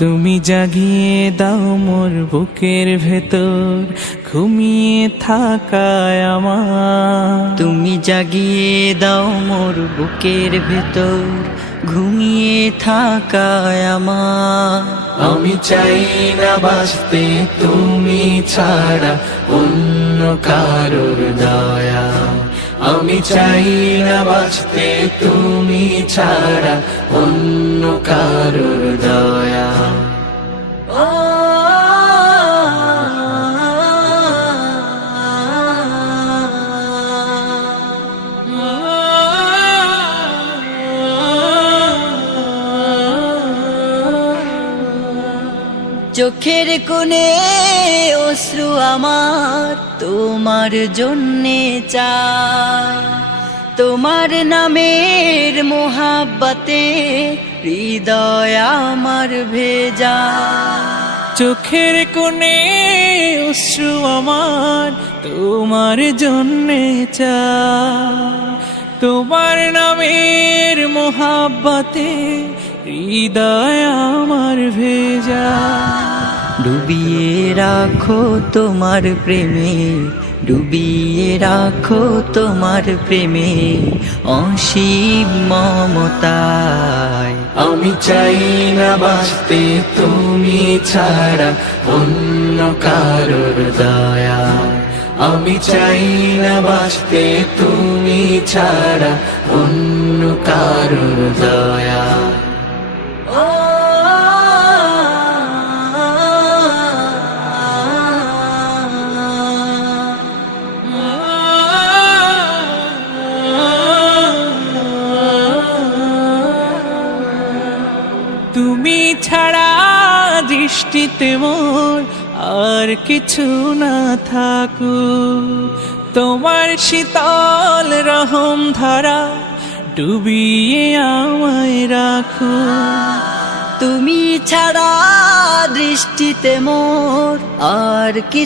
তুমি জাগিয়ে দাও মোর বুকের ভেতর ঘুমিয়ে থাকায় আমার, তুমি জাগিয়ে দাও মোর বুকের ভেতর ঘুমিয়ে থাকায় আমার। আমি চাই না বাঁচতে তুমি ছাড়া অন্য কারোর দয়া, আমি চাই না বাঁচতে তুমি ছাড়া অন্য কারোর দয়া। চোখের কোণে অশ্রু আমার তোমার জন্যে চাই, তোমার নামের মোহাব্বতে হৃদয় আমার ভেজা। চোখের কোণে অশ্রু আমার তোমার জন্যে চাই, তোমার নামের মোহাব্বতে হৃদয় আমার ভেজা। ডুবিয়ে রাখো তোমার প্রেমে, ডুবিয়ে রাখো তোমার প্রেমে অসীম মমতায়। আমি চাই না বাঁচতে তুমি ছাড়া অন্য কারোর দয়া, আমি চাই না বাঁচতে তুমি ছাড়া অন্য কারোর দয়া। তুমি ছাড়া দৃষ্টিতে মোর আর কিছু না থাকুক, তোমার শীতল রহম ধারা ডুবিয়ে আমায় রাখো। তুমি ছাড়া দৃষ্টিতে মোর আর কি